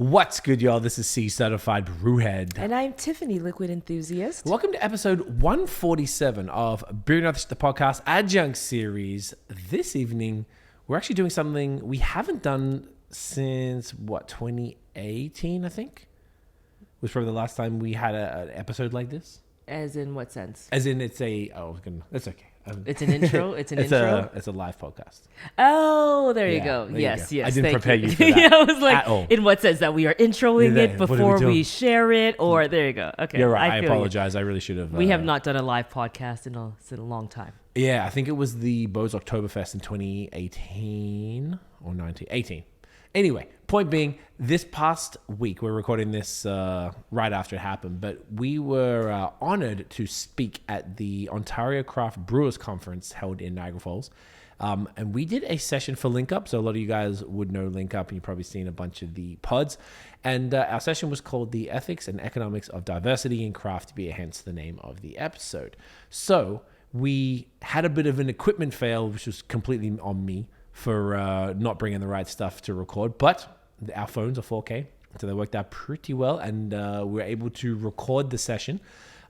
What's good, y'all? This is C Certified Brewhead. And I'm Tiffany, Liquid Enthusiast. Welcome to episode 147 of Brewing Nothing, the podcast Adjunct series. This evening, we're actually doing something we haven't done since, 2018, I think? Was probably the last time we had an episode like this. As in what sense? As in it's okay. It's an intro? It's a live podcast. Oh, there you go. There Yes. I didn't prepare you for that. Yeah, I was like, at all. in what sense? That we are introing it before we share it? Or there you go. Okay. You're right. I apologize. I really should have. We have not done a live podcast in a long time. Yeah, I think it was the BAOS Oktoberfest in 2018 or 18. Anyway, point being, this past week, we're recording this right after it happened, but we were honored to speak at the Ontario Craft Brewers Conference held in Niagara Falls. And we did a session for Link Up. So a lot of you guys would know Link Up, and you've probably seen a bunch of the pods. And our session was called The Ethics and Economics of Diversity in Craft Beer, hence the name of the episode. So we had a bit of an equipment fail, which was completely on me for not bringing the right stuff to record, but our phones are 4K, so they worked out pretty well, and we were able to record the session.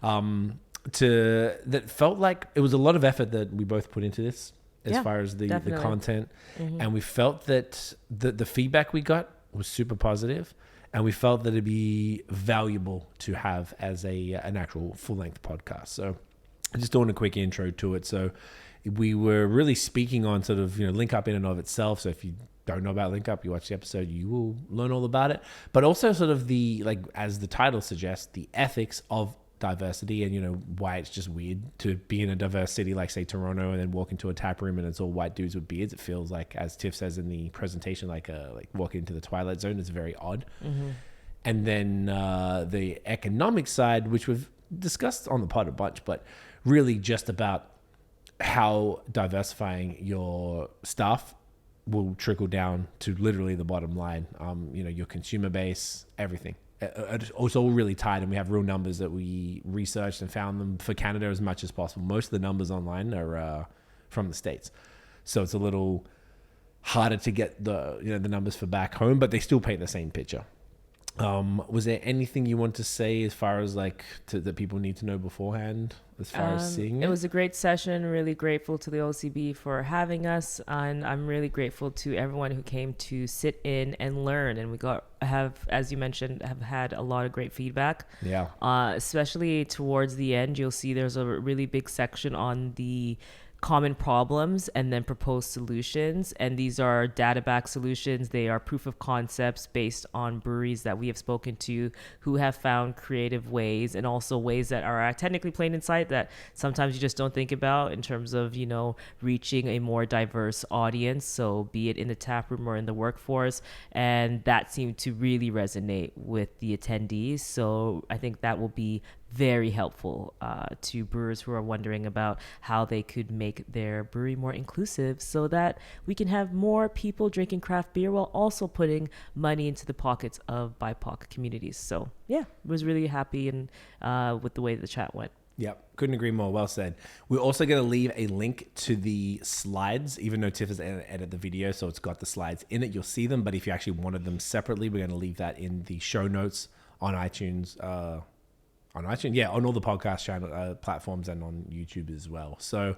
That felt like it was a lot of effort that we both put into this, as far as the content, and we felt that the feedback we got was super positive, and we felt that it'd be valuable to have as an actual full-length podcast. So I'm just doing a quick intro to it. So we were really speaking on sort of, Link Up in and of itself. So if you don't know about Link Up, you watch the episode, you will learn all about it. But also sort of as the title suggests, the ethics of diversity, and why it's just weird to be in a diverse city like, say, Toronto, and then walk into a tap room and it's all white dudes with beards. It feels like, as Tiff says in the presentation, like walking into the Twilight Zone. It's very odd. And then the economic side, which we've discussed on the pod a bunch, but really just about how diversifying your stuff will trickle down to literally the bottom line. Your consumer base, everything. It's all really tied, and we have real numbers that we researched and found them for Canada as much as possible. Most of the numbers online are from the States, so it's a little harder to get the numbers for back home, but they still paint the same picture. Was there anything you want to say as far as that people need to know beforehand as far as seeing it? It was a great session. Really grateful to the OCB for having us, and I'm really grateful to everyone who came to sit in and learn. And we as you mentioned, have had a lot of great feedback. Yeah. Especially towards the end, you'll see there's a really big section on the common problems and then proposed solutions, and these are data-backed solutions. They are proof of concepts based on breweries that we have spoken to who have found creative ways, and also ways that are technically plain in sight that sometimes you just don't think about in terms of reaching a more diverse audience, so be it in the tap room or in the workforce. And that seemed to really resonate with the attendees, so I think that will be very helpful to brewers who are wondering about how they could make their brewery more inclusive, so that we can have more people drinking craft beer while also putting money into the pockets of BIPOC communities. So yeah, was really happy and with the way the chat went. Yep, couldn't agree more. Well said. We're also going to leave a link to the slides, even though Tiff has edited the video, so it's got the slides in it. You'll see them, but if you actually wanted them separately, we're going to leave that in the show notes on iTunes. On all the podcast channel platforms, and on YouTube as well. So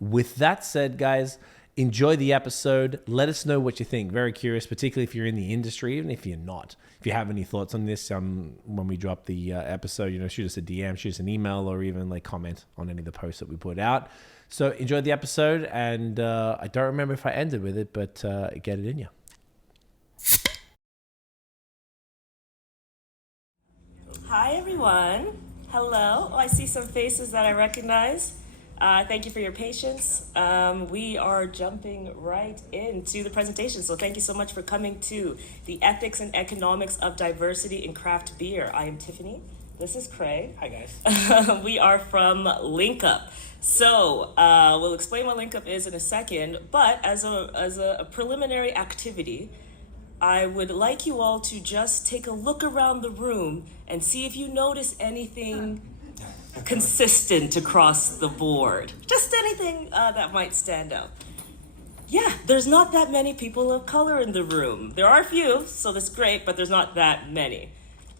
with that said, guys, enjoy the episode. Let us know what you think. Very curious, particularly if you're in the industry, even if you're not. If you have any thoughts on this, when we drop the episode, shoot us a DM, shoot us an email, or even comment on any of the posts that we put out. So enjoy the episode, and I don't remember if I ended with it, but get it in you. Hi, everyone. Hello. Oh, I see some faces that I recognize. Thank you for your patience. We are jumping right into the presentation. So thank you so much for coming to the Ethics and Economics of Diversity in Craft Beer. I am Tiffany. This is Craig. Hi, guys. We are from Link Up. So we'll explain what Link Up is in a second, but as a preliminary activity, I would like you all to just take a look around the room and see if you notice anything consistent across the board. Just anything that might stand out. yeah, there's not that many people of color in the room. There are a few, so that's great, but there's not that many.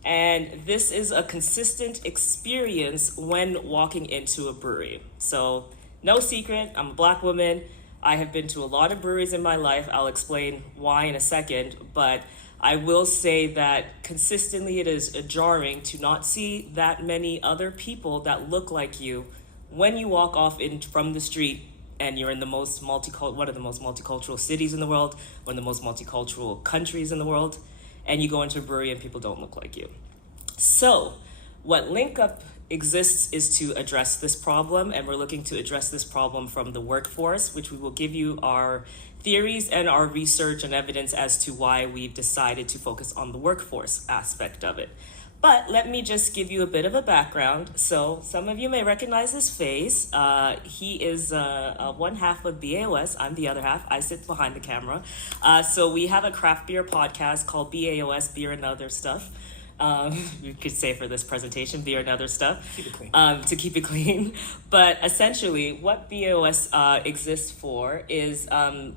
And this is a consistent experience when walking into a brewery. So no secret, I'm a Black woman. I have been to a lot of breweries in my life. I'll explain why in a second, but I will say that consistently it is jarring to not see that many other people that look like you when you walk off in from the street and you're in the most one of the most multicultural cities in the world, one of the most multicultural countries in the world, and you go into a brewery and people don't look like you. So what Link Up exists is to address this problem, and we're looking to address this problem from the workforce, which we will give you our theories and our research and evidence as to why we've decided to focus on the workforce aspect of it. But let me just give you a bit of a background. So some of you may recognize his face. He is one half of BAOS. I'm the other half. I sit behind the camera. So we have a craft beer podcast called BAOS, Beer and Other Stuff. You could say for this presentation, beer and other stuff. Keep it clean. To keep it clean. But essentially what BAOS exists for is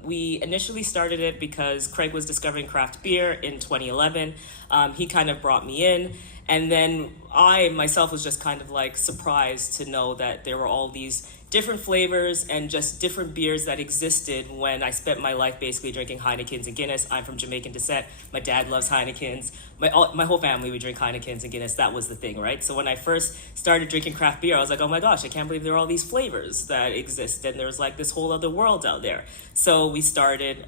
we initially started it because Craig was discovering craft beer in 2011. He kind of brought me in. And then I myself was just kind of like surprised to know that there were all these different flavors and just different beers that existed when I spent my life basically drinking Heinekens and Guinness. I'm from Jamaican descent. My dad loves Heinekens. My whole family would drink Heinekens and Guinness. That was the thing, right? So when I first started drinking craft beer, I was like, oh my gosh, I can't believe there are all these flavors that exist. And there's like this whole other world out there. So we started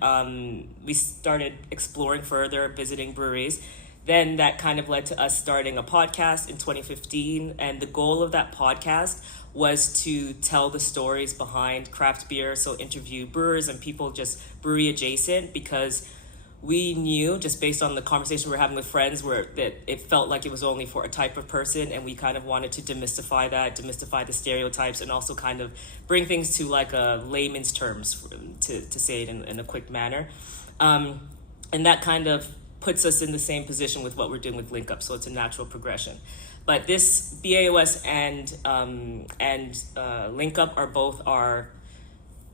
exploring further, visiting breweries. Then that kind of led to us starting a podcast in 2015. And the goal of that podcast was to tell the stories behind craft beer. So interview brewers and people just brewery adjacent, because we knew just based on the conversation we were having with friends that it felt like it was only for a type of person. And we kind of wanted to demystify the stereotypes, and also kind of bring things to like a layman's terms to say it in a quick manner. And that kind of puts us in the same position with what we're doing with Link Up. So it's a natural progression. But this BAOS and Link Up are both our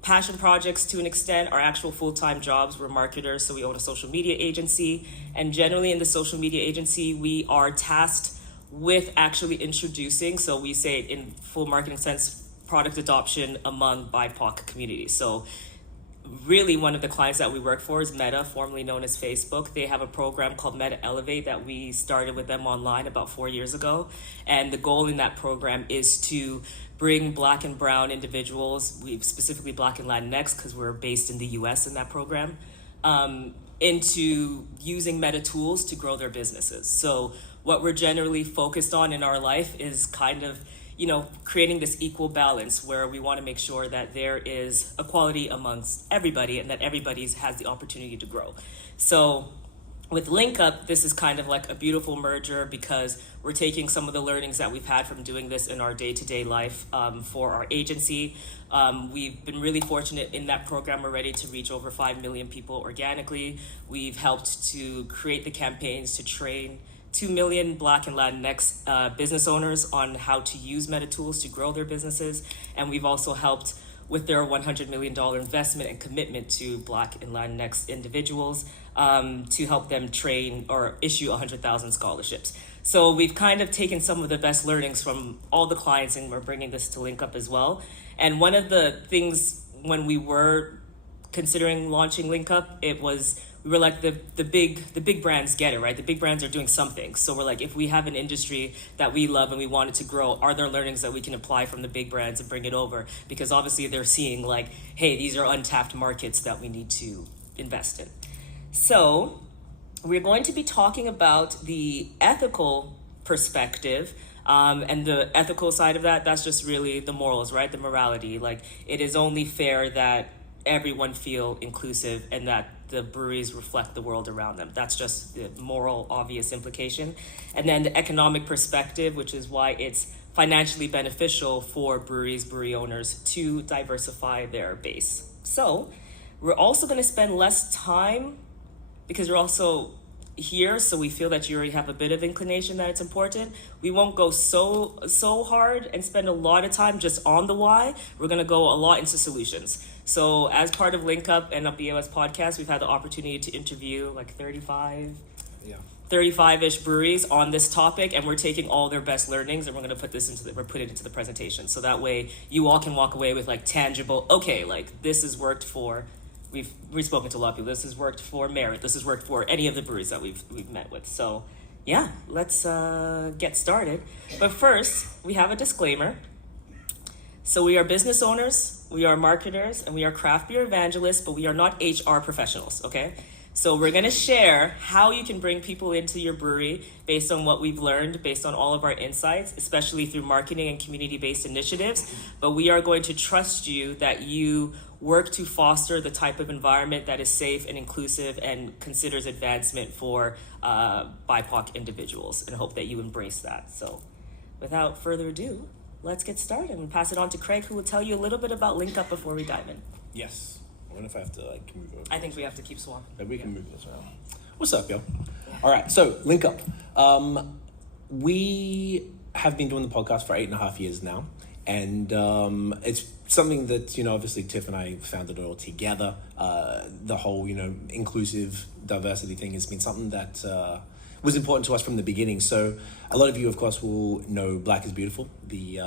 passion projects to an extent, our actual full-time jobs. We're marketers, so we own a social media agency. And generally in the social media agency, we are tasked with actually introducing, so we say it in full marketing sense, product adoption among BIPOC communities. So really one of the clients that we work for is Meta, formerly known as Facebook. They have a program called Meta Elevate that we started with them online about 4 years ago. And the goal in that program is to bring Black and Brown individuals, specifically Black and Latinx, because we're based in the US in that program, into using Meta tools to grow their businesses. So what we're generally focused on in our life is kind of creating this equal balance where we want to make sure that there is equality amongst everybody and that everybody has the opportunity to grow. So with Link Up, this is kind of like a beautiful merger, because we're taking some of the learnings that we've had from doing this in our day-to-day life for our agency. We've been really fortunate in that program already to reach over 5 million people organically. We've helped to create the campaigns to train 2 million Black and Latinx business owners on how to use Meta tools to grow their businesses. And we've also helped with their $100 million investment and commitment to Black and Latinx individuals to help them train or issue 100,000 scholarships. So we've kind of taken some of the best learnings from all the clients, and we're bringing this to Link Up as well. And one of the things when we were considering launching Link Up, we were like, the big brands get it, right? The big brands are doing something. So we're like, if we have an industry that we love and we want it to grow, are there learnings that we can apply from the big brands and bring it over? Because obviously they're seeing like, hey, these are untapped markets that we need to invest in. So we're going to be talking about the ethical perspective. And the ethical side of that's just really the morals, right? The morality. Like, it is only fair that everyone feel inclusive and that the breweries reflect the world around them. That's just the moral, obvious implication. And then the economic perspective, which is why it's financially beneficial for brewery owners to diversify their base. So we're also going to spend less time, because we're also here, so we feel that you already have a bit of inclination that it's important. We won't go so hard and spend a lot of time just on the why. We're going to go a lot into solutions. So as part of Link Up and a BAOS podcast, we've had the opportunity to interview like 35-ish breweries on this topic, and we're taking all their best learnings and we're going to put it into the presentation. So that way you all can walk away with like tangible, okay, like this has worked for, we've spoken to a lot of people, this has worked for Merit, this has worked for any of the breweries that we've met with. So yeah, let's get started. But first, we have a disclaimer. So we are business owners, we are marketers, and we are craft beer evangelists, but we are not HR professionals, okay? So we're gonna share how you can bring people into your brewery based on what we've learned, based on all of our insights, especially through marketing and community-based initiatives. But we are going to trust you that you work to foster the type of environment that is safe and inclusive and considers advancement for BIPOC individuals, and hope that you embrace that. So without further ado, let's get started and pass it on to Craig, who will tell you a little bit about Link Up before we dive in. Yes. I wonder if I have to like move over. I think we have to keep swapping. Maybe we can move this around. What's up, yo? All right, so Link Up. We have been doing the podcast for 8.5 years now, and it's something that, you know, obviously Tiff and I founded it all together. The whole, you know, inclusive diversity thing has been something that was important to us from the beginning. So a lot of you, of course, will know Black is Beautiful, the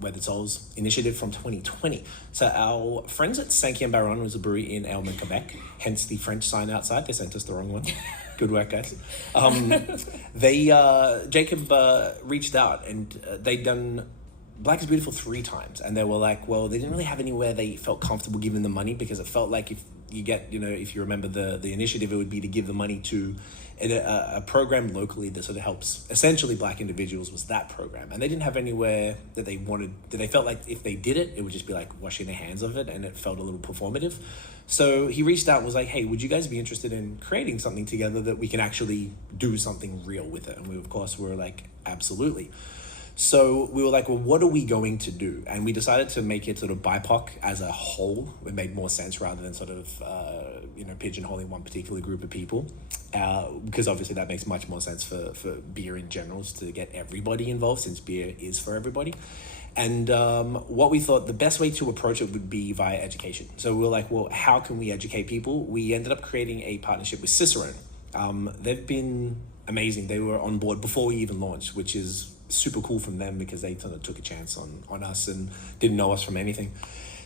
Weathered Souls initiative from 2020. So our friends at Saint-Guillaume Baron was a brewery in Aylmer, Quebec, hence the French sign outside. They sent us the wrong one. Good work, guys. Jacob reached out, and they'd done Black is Beautiful 3 times, and they were like, well, they didn't really have anywhere they felt comfortable giving the money, because it felt like if you get, you know, if you remember the initiative, it would be to give the money to a program locally that sort of helps essentially Black individuals, was that program. And they didn't have anywhere that they wanted, that they felt like if they did it, it would just be like washing their hands of it, and it felt a little performative. So he reached out and was like, hey, would you guys be interested in creating something together that we can actually do something real with it? And we, of course, were like, absolutely. So we were like, well, what are we going to do? And we decided to make it sort of BIPOC as a whole. It made more sense rather than sort of, pigeonholing one particular group of people. Because obviously that makes much more sense for beer in general, is to get everybody involved, since beer is for everybody. And what we thought the best way to approach it would be via education. So we were like, well, how can we educate people? We ended up creating a partnership with Cicerone. They've been amazing. They were on board before we even launched, which is super cool from them, because they sort of took a chance on us and didn't know us from anything.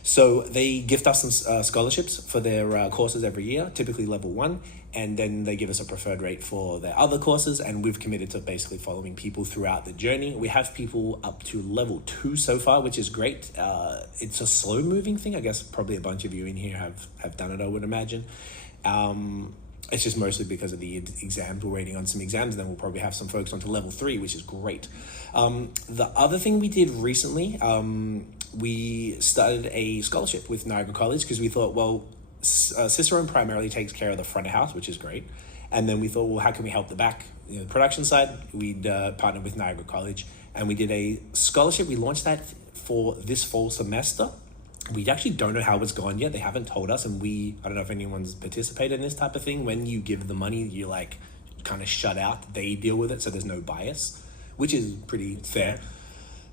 So they gift us some scholarships for their courses every year, typically level 1, and then they give us a preferred rate for their other courses, and we've committed to basically following people throughout the journey. We have people up to level 2 so far, which is great. It's a slow moving thing. I guess probably a bunch of you in here have done it, I would imagine. It's just mostly because of the exams. We're waiting on some exams, and then we'll probably have some folks onto level 3, which is great. The other thing we did recently, we started a scholarship with Niagara College, because we thought, well, Cicerone primarily takes care of the front of house, which is great. And then we thought, well, how can we help the back? You know, the production side, we'd partnered with Niagara College, and we did a scholarship. We launched that for this fall semester. We actually don't know how it's gone yet. They haven't told us, and I don't know if anyone's participated in this type of thing. When you give the money, you're like kind of shut out. They deal with it, so there's no bias, which is pretty fair.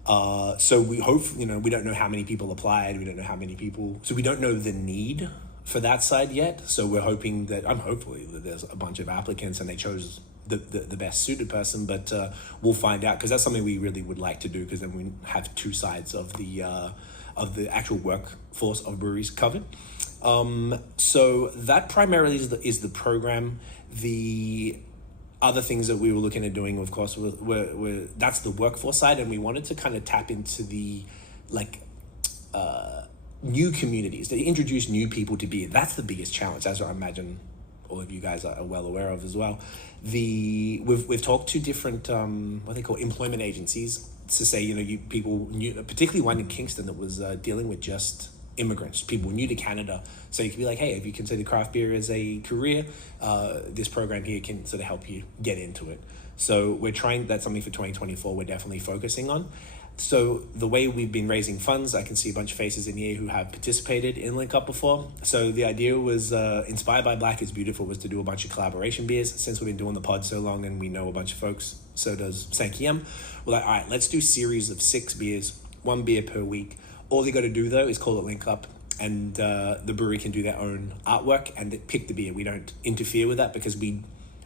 So we hope, we don't know how many people applied. We don't know how many people, so we don't know the need for that side yet. So I'm hopeful that there's a bunch of applicants and they chose the best suited person, but we'll find out, because that's something we really would like to do, because then we have 2 sides of the actual workforce of breweries covered. So that primarily is the program. The other things that we were looking at doing, of course, were that's the workforce side, and we wanted to kind of tap into the new communities, to introduce new people to beer. That's the biggest challenge, as I imagine all of you guys are well aware of as well. We've talked to different what they call employment agencies, to say, people new, particularly one in Kingston that was dealing with just immigrants, people new to Canada. So you can be like, hey, if you consider craft beer as a career, this program here can sort of help you get into it. So that's something for 2024 we're definitely focusing on. So the way we've been raising funds, I can see a bunch of faces in here who have participated in Link Up before. So the idea was, inspired by Black is Beautiful, was to do a bunch of collaboration beers. Since we've been doing the pod so long and we know a bunch of folks, so does Saint-Guillaume, we're like, all right, let's do series of 6 beers, 1 beer per week. All you got to do, though, is call it Link Up, and the brewery can do their own artwork and pick the beer. We don't interfere with that because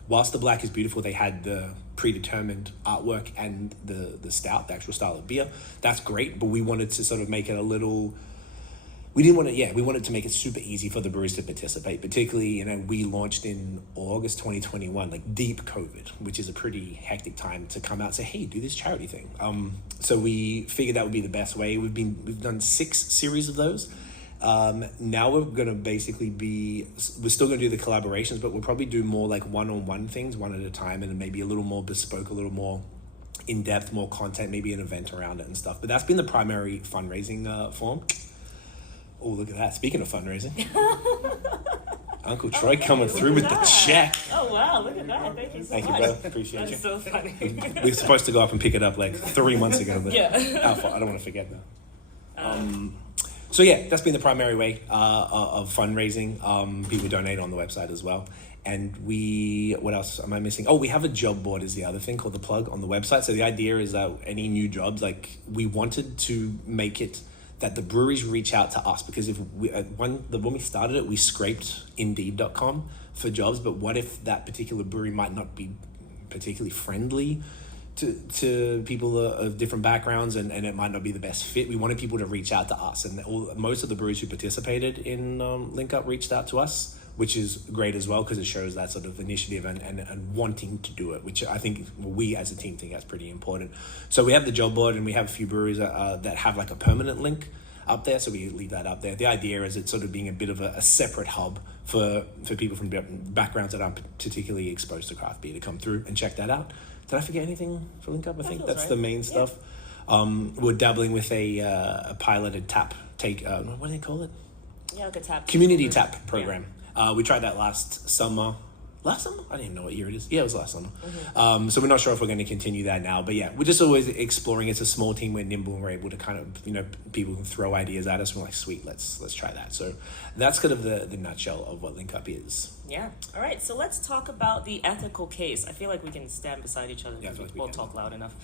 whilst the black is beautiful, they had the predetermined artwork and the stout, the actual style of beer. That's great, but we wanted to sort of make it we wanted to make it super easy for the breweries to participate. Particularly, we launched in August 2021, like deep COVID, which is a pretty hectic time to come out and say, hey, do this charity thing. So we figured that would be the best way. We've done 6 series of those. Now we're going to we're still going to do the collaborations, but we'll probably do more like one-on-one things, one at a time, and maybe a little more bespoke, a little more in-depth, more content, maybe an event around it and stuff. But that's been the primary fundraising form. Oh, look at that. Speaking of fundraising. Uncle Troy coming through with the check. Oh, wow. Look at that. Thank you so much. Thank you, brother. Appreciate you. That's so funny. We were supposed to go up and pick it up like 3 months ago, but yeah. I don't want to forget that. So yeah, that's been the primary way of fundraising. People donate on the website as well. And what else am I missing? Oh, we have a job board is the other thing called the plug on the website. So the idea is that any new jobs, like we wanted to make it that the breweries reach out to us, because when we started it, we scraped Indeed.com for jobs. But what if that particular brewery might not be particularly friendly to people of different backgrounds, and it might not be the best fit? We wanted people to reach out to us, and most of the breweries who participated in Link Up reached out to us, which is great as well, because it shows that sort of initiative and wanting to do it, which I think we as a team think that's pretty important. So we have the job board, and we have a few breweries that have like a permanent link up there, so we leave that up there. The idea is it's sort of being a bit of a separate hub for people from backgrounds that aren't particularly exposed to craft beer to come through and check that out. Did I forget anything for Link Up? I think that's right. The main stuff. We're dabbling with a piloted tap what do they call it? Yeah, like a tap. Community tap program. Yeah. We tried that last summer? I didn't even know what year it is. Yeah, it was last summer. Mm-hmm. So we're not sure if we're going to continue that now. But yeah, we're just always exploring. It's a small team. We're nimble, and we're able to kind of, people can throw ideas at us. And we're like, sweet, let's try that. So that's kind of the nutshell of what Link Up is. Yeah. All right. So let's talk about the ethical case. I feel like we can stand beside each other. Yeah, we'll talk loud enough.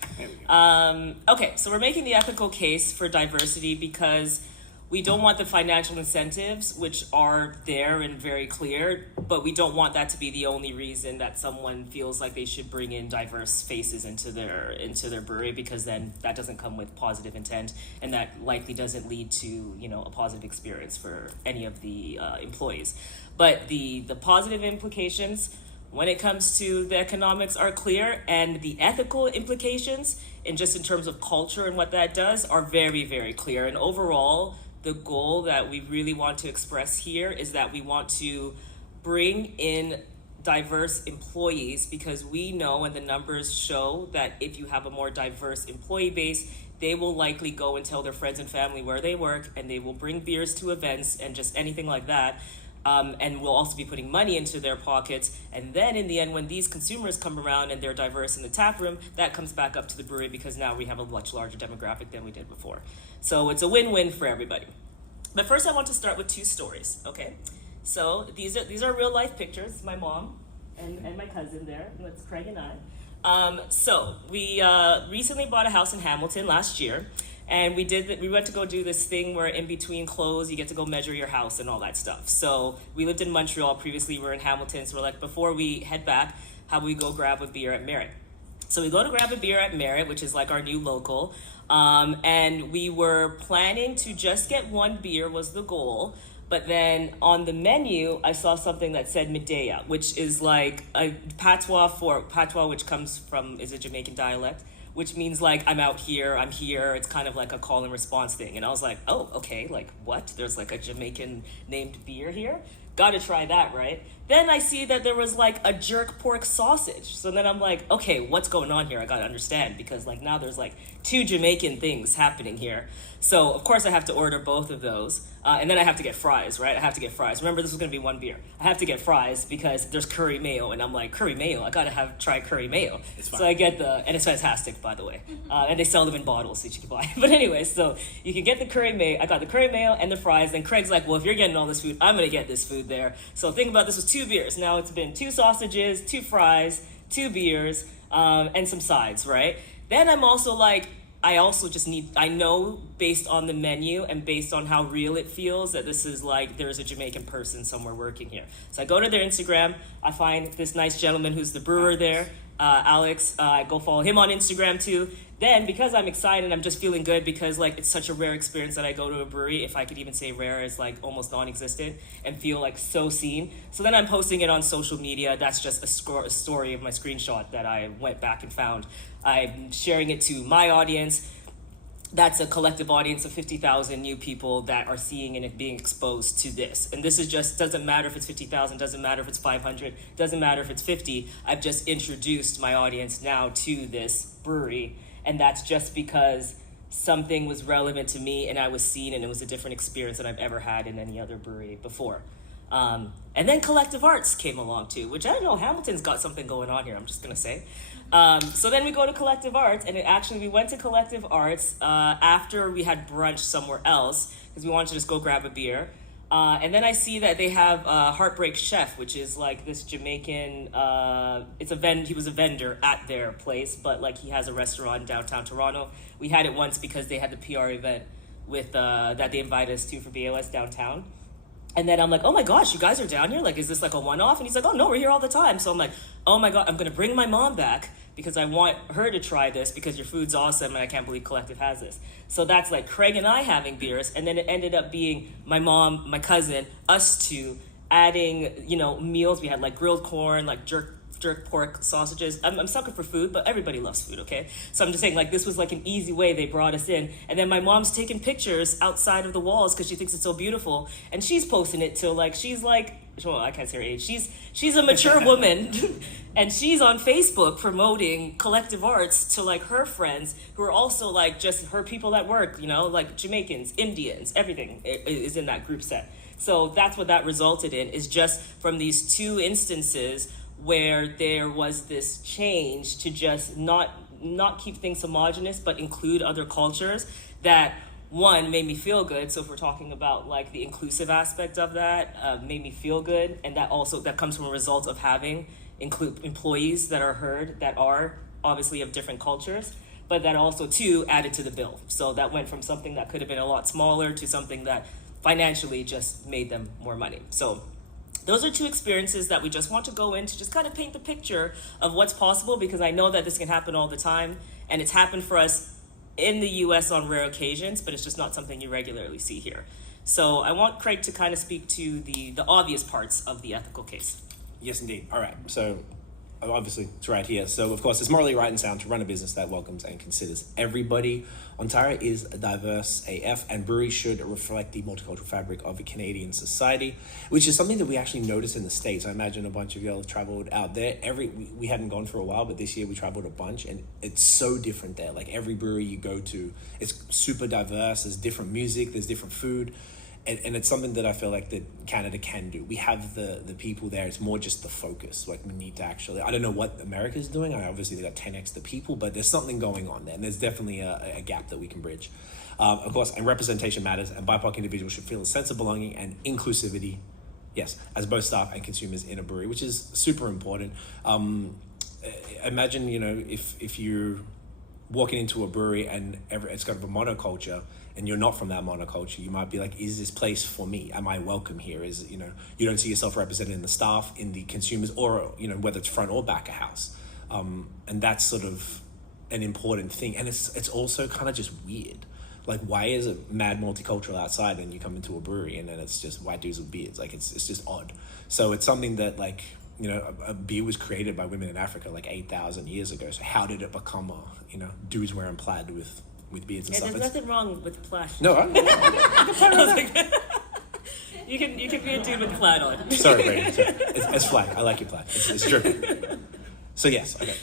Okay. So we're making the ethical case for diversity because we don't want the financial incentives, which are there and very clear, but we don't want that to be the only reason that someone feels like they should bring in diverse faces into their brewery, because then that doesn't come with positive intent, and that likely doesn't lead to a positive experience for any of the employees. But the positive implications when it comes to the economics are clear, and the ethical implications, and just in terms of culture and what that does, are very, very clear. And overall, the goal that we really want to express here is that we want to bring in diverse employees, because we know, and the numbers show, that if you have a more diverse employee base, they will likely go and tell their friends and family where they work, and they will bring beers to events and just anything like that. And we'll also be putting money into their pockets. And then in the end, when these consumers come around and they're diverse in the tap room, that comes back up to the brewery, because now we have a much larger demographic than we did before. So it's a win-win for everybody. But first I want to start with 2 stories, okay? So these are real life pictures, my mom and my cousin there, that's Craig and I. So we recently bought a house in Hamilton last year. And we went to go do this thing where in between close, you get to go measure your house and all that stuff. So we lived in Montreal previously, we were in Hamilton. So we're like, before we head back, how about we go grab a beer at Merritt? So we go to grab a beer at Merritt, which is like our new local. And we were planning to just get 1 beer was the goal. But then on the menu, I saw something that said Medea, which is like a patois, which comes from, is a Jamaican dialect, which means like, I'm out here, I'm here. It's kind of like a call and response thing. And I was like, oh, okay, like what? There's like a Jamaican named beer here? Gotta try that, right? Then I see that there was like a jerk pork sausage. So then I'm like, okay, what's going on here? I gotta understand, because like now there's like 2 Jamaican things happening here. So of course I have to order both of those. And then I have to get fries, right? I have to get fries. Remember, this was gonna be 1 beer. I have to get fries because there's curry mayo, and I'm like, curry mayo? I gotta try curry mayo. So I get and it's fantastic, by the way. And they sell them in bottles that you can buy. But anyway, so you can get the curry mayo. I got the curry mayo and the fries. Then Craig's like, well, if you're getting all this food, I'm gonna get this food there. So think about this was 2 beers. Now it's been 2 sausages, 2 fries, 2 beers, and some sides, right? Then I'm also like, I also just I know based on the menu and based on how real it feels that this is like there's a Jamaican person somewhere working here. So I go to their Instagram, I find this nice gentleman who's the brewer there, Alex. I go follow him on Instagram too. Then because I'm excited, I'm just feeling good because like it's such a rare experience that I go to a brewery, if I could even say rare, it's like almost non-existent, and feel like so seen. So then I'm posting it on social media. That's just a story of my screenshot that I went back and found. I'm sharing it to my audience. That's a collective audience of 50,000 new people that are seeing and being exposed to this. And this is just, doesn't matter if it's 50,000, doesn't matter if it's 500, doesn't matter if it's 50. I've just introduced my audience now to this brewery. And that's just because something was relevant to me and I was seen, and it was a different experience than I've ever had in any other brewery before. And then Collective Arts came along too, which I don't know, Hamilton's got something going on here, I'm just gonna say. So then we go to Collective Arts, and we went to Collective Arts after we had brunch somewhere else because we wanted to just go grab a beer. And then I see that they have Heartbreak Chef, which is like this Jamaican, he was a vendor at their place, but like he has a restaurant in downtown Toronto. We had it once because they had the PR event with that they invited us to for BAOS downtown. And then I'm like, oh my gosh, you guys are down here? Like, is this like a one-off? And he's like, oh no, we're here all the time. So I'm like, oh my God, I'm gonna bring my mom back because I want her to try this because your food's awesome and I can't believe Collective has this. So that's like Craig and I having beers, and then it ended up being my mom, my cousin, us two, adding, meals. We had like grilled corn, like jerk pork sausages. I'm sucker for food, but everybody loves food, okay? So I'm just saying, like, this was like an easy way they brought us in. And then my mom's taking pictures outside of the walls because she thinks it's so beautiful, and she's posting it to she's like, well, I can't say her age. She's a mature woman, and she's on Facebook promoting Collective Arts to like her friends who are also like just her people at work, like Jamaicans, Indians, everything is in that group set. So that's what that resulted in, is just from these two instances where there was this change to just not keep things homogenous, but include other cultures, that one made me feel good. So if we're talking about like the inclusive aspect of that, made me feel good. And that comes from a result of having employees that are heard, that are obviously of different cultures, but that also too added to the bill. So that went from something that could have been a lot smaller to something that financially just made them more money. So those are two experiences that we just want to go in to just kind of paint the picture of what's possible, because I know that this can happen all the time, and it's happened for us in the US on rare occasions, but it's just not something you regularly see here. So I want Craig to kind of speak to the obvious parts of the ethical case. Yes, indeed. All right. So obviously it's right here. So of course it's morally right and sound to run a business that welcomes and considers everybody. Ontario is a diverse AF, and breweries should reflect the multicultural fabric of a Canadian society, which is something that we actually notice in the States. I imagine a bunch of y'all have traveled out there. We hadn't gone for a while, but this year we traveled a bunch, and it's so different there. Like every brewery you go to, it's super diverse. There's different music, there's different food. And it's something that I feel like that Canada can do. We have the people there. It's more just the focus. Like we need to actually, I don't know what America's doing. Obviously they got 10x the people, but there's something going on there. And there's definitely a gap that we can bridge. Of course, and representation matters, and BIPOC individuals should feel a sense of belonging and inclusivity, yes, as both staff and consumers in a brewery, which is super important. Imagine, if you're walking into a brewery and it's got a monoculture, and you're not from that monoculture, you might be like, is this place for me? Am I welcome here? You don't see yourself represented in the staff, in the consumers, or, whether it's front or back of house. And that's sort of an important thing. And it's also kind of just weird. Like, why is it mad multicultural outside and you come into a brewery and then it's just white dudes with beards? Like, it's just odd. So it's something that, like, a beer was created by women in Africa like 8,000 years ago. So how did it become dudes wearing plaid with beards and stuff? There's nothing wrong with plaid. No, you can be a dude with plaid on. Sorry, Brady. It's flag. I like your plaid. It's dripping. So yes, okay.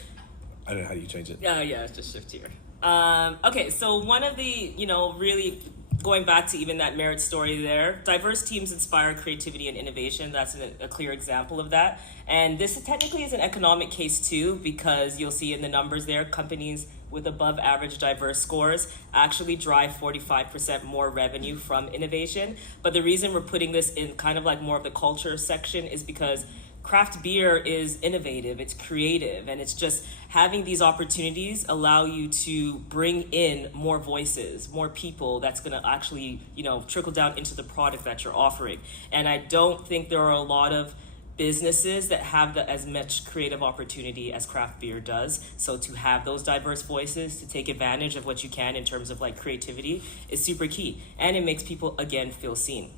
I don't know how you change it. Yeah, it's just shift here. Okay, so one of the, really going back to even that merit story there, diverse teams inspire creativity and innovation. That's a clear example of that. And this technically is an economic case too, because you'll see in the numbers there, companies with above average diverse scores actually drive 45% more revenue from innovation. But the reason we're putting this in kind of like more of the culture section is because craft beer is innovative, it's creative, and it's just having these opportunities allow you to bring in more voices, more people that's going to actually, trickle down into the product that you're offering. And I don't think there are a lot of businesses that have as much creative opportunity as craft beer does. So to have those diverse voices, to take advantage of what you can in terms of like creativity is super key. And it makes people, again, feel seen.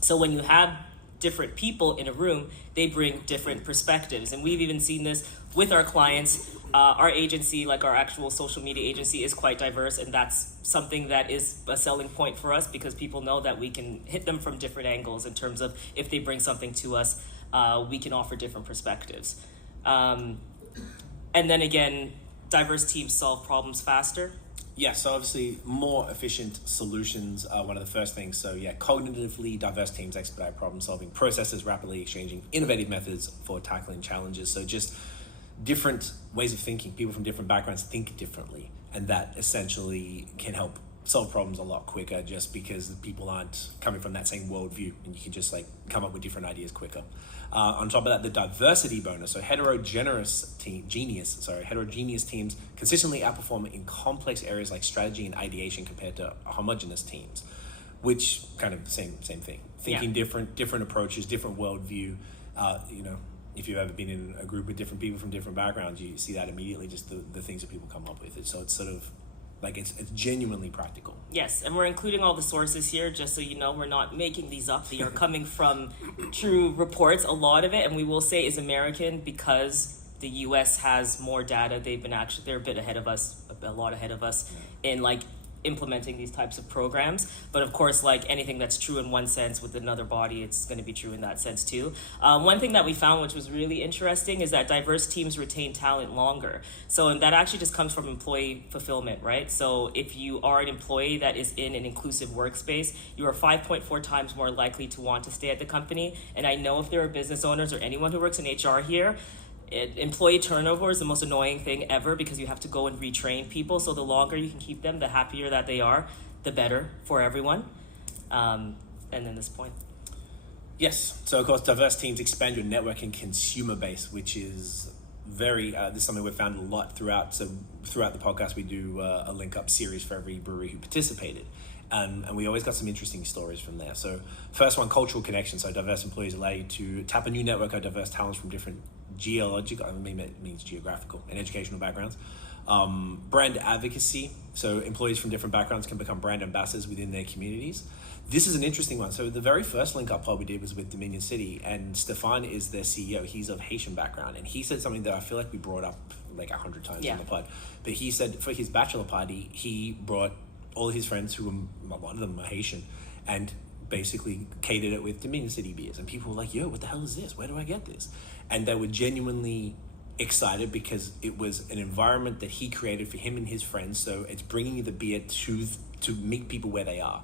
So when you have different people in a room, they bring different perspectives. And we've even seen this with our clients. Our agency, like our actual social media agency, is quite diverse, and that's something that is a selling point for us because people know that we can hit them from different angles in terms of if they bring something to us, we can offer different perspectives. And then again, diverse teams solve problems faster. Yeah, so obviously more efficient solutions are one of the first things. So yeah, cognitively diverse teams expedite problem solving, processes rapidly exchanging, innovative methods for tackling challenges. So just different ways of thinking, people from different backgrounds think differently, and that essentially can help solve problems a lot quicker just because people aren't coming from that same worldview, and you can just like come up with different ideas quicker. On top of that, the diversity bonus. So heterogeneous teams consistently outperform in complex areas like strategy and ideation compared to homogeneous teams, which kind of same thing. Thinking different approaches, different worldview. If you've ever been in a group with different people from different backgrounds, you see that immediately, just the things that people come up with. So it's sort of like it's genuinely practical. Yes, and we're including all the sources here just so you know we're not making these up. They are coming from true reports. A lot of it, and we will say, is American because the U.S. has more data. They're a bit ahead of us, a lot ahead of us in like implementing these types of programs. But of course, like anything that's true in one sense with another body, it's going to be true in that sense too. One thing that we found, which was really interesting, is that diverse teams retain talent longer. So, and that actually just comes from employee fulfillment, right? So if you are an employee that is in an inclusive workspace, you are 5.4 times more likely to want to stay at the company. And I know if there are business owners or anyone who works in HR here, employee turnover is the most annoying thing ever because you have to go and retrain people. So the longer you can keep them, the happier that they are, the better for everyone. And then this point. Yes. So of course, diverse teams expand your network and consumer base, which is very, this is something we've found a lot throughout. So throughout the podcast, we do a link up series for every brewery who participated. And we always got some interesting stories from there. So first one, cultural connection. So diverse employees allow you to tap a new network of diverse talents from different geographical and educational backgrounds. Brand advocacy. So employees from different backgrounds can become brand ambassadors within their communities. This is an interesting one. So the very first link up pod we did was with Dominion City, and Stefan is their CEO. He's of Haitian background, and he said something that I feel like we brought up like 100 times in the pod. But he said for his bachelor party, he brought all of his friends, who were, a lot of them are Haitian, and basically catered it with Dominion City beers. And people were like, yo, what the hell is this? Where do I get this? And they were genuinely excited because it was an environment that he created for him and his friends. So it's bringing the beer to meet people where they are.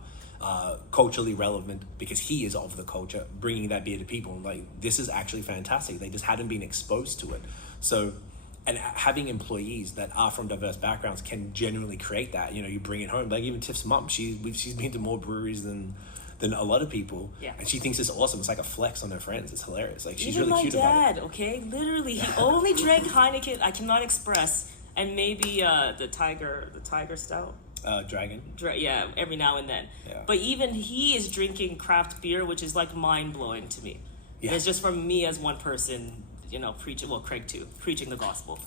Culturally relevant because he is of the culture, bringing that beer to people. And like, this is actually fantastic. They just hadn't been exposed to it. So, and having employees that are from diverse backgrounds can genuinely create that. You bring it home. Like even Tiff's mom, she's been to more breweries than a lot of people, and she thinks it's awesome. It's like a flex on her friends. It's hilarious. Like she's even really cute about it. my dad, okay, literally, he only drank Heineken. I cannot express, and maybe the Tiger Stout. Dragon. Every now and then. Yeah. But even he is drinking craft beer, which is like mind blowing to me. Yeah. It's just from me as one person, preaching. Well, Craig too, preaching the gospel.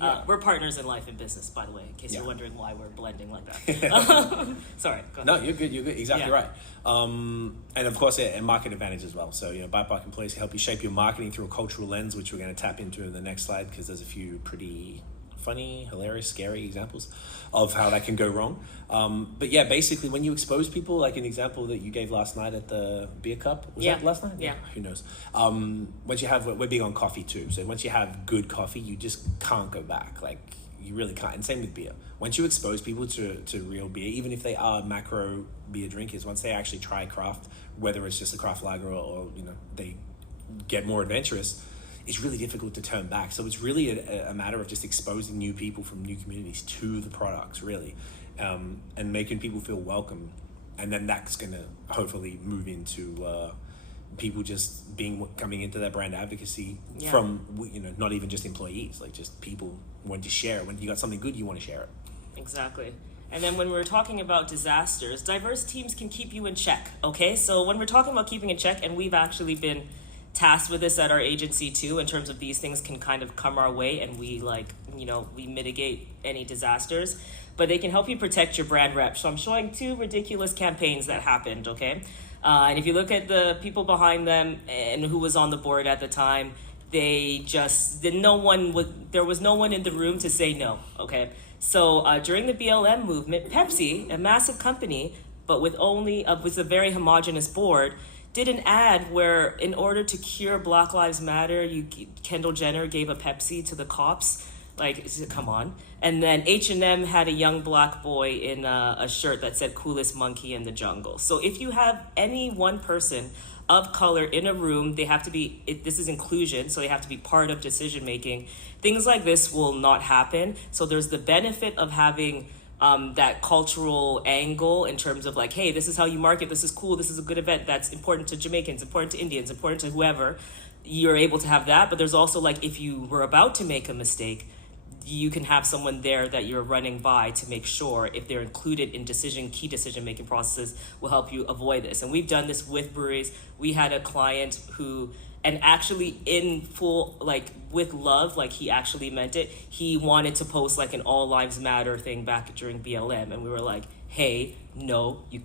Yeah. We're partners in life and business, by the way, in case you're wondering why we're blending like that. Sorry. Go ahead. No, you're good. You're good. Exactly right. And of course, and market advantage as well. So, BioPark employees can help you shape your marketing through a cultural lens, which we're going to tap into in the next slide because there's a few pretty funny, hilarious, scary examples of how that can go wrong. But yeah, basically when you expose people, like an example that you gave last night at the beer cup, was that last night? Yeah. Who knows? Once you have, we're big on coffee too. So once you have good coffee, you just can't go back. Like you really can't. And same with beer. Once you expose people to real beer, even if they are macro beer drinkers, once they actually try craft, whether it's just a craft lager or they get more adventurous, it's really difficult to turn back. So it's really a matter of just exposing new people from new communities to the products, really, and making people feel welcome. And then that's going to hopefully move into people just coming into that brand advocacy from, not even just employees, like just people wanting to share it. When you got something good, you want to share it. Exactly. And then when we're talking about disasters, diverse teams can keep you in check, okay? So when we're talking about keeping in check, and we've actually been tasked with this at our agency too, in terms of these things can kind of come our way and we we mitigate any disasters, but they can help you protect your brand rep. So I'm showing 2 ridiculous campaigns that happened, okay? And if you look at the people behind them and who was on the board at the time, there was no one in the room to say no, okay? So during the BLM movement, Pepsi, a massive company, but with a very homogenous board, did an ad where in order to cure Black Lives Matter, Kendall Jenner gave a Pepsi to the cops. Like, come on. And then H&M had a young black boy in a shirt that said coolest monkey in the jungle. So if you have any one person of color in a room, they have to be, this is inclusion, so they have to be part of decision making. Things like this will not happen. So there's the benefit of having that cultural angle in terms of like, hey, this is how you market, this is cool, this is a good event, that's important to Jamaicans, important to Indians, important to whoever. You're able to have that, but there's also like, if you were about to make a mistake, you can have someone there that you're running by to make sure if they're included in key decision making processes will help you avoid this. And we've done this with breweries. We had a client who, and actually in full, like with love, like he actually meant it, he wanted to post like an All Lives Matter thing back during BLM, and we were like, hey, no, you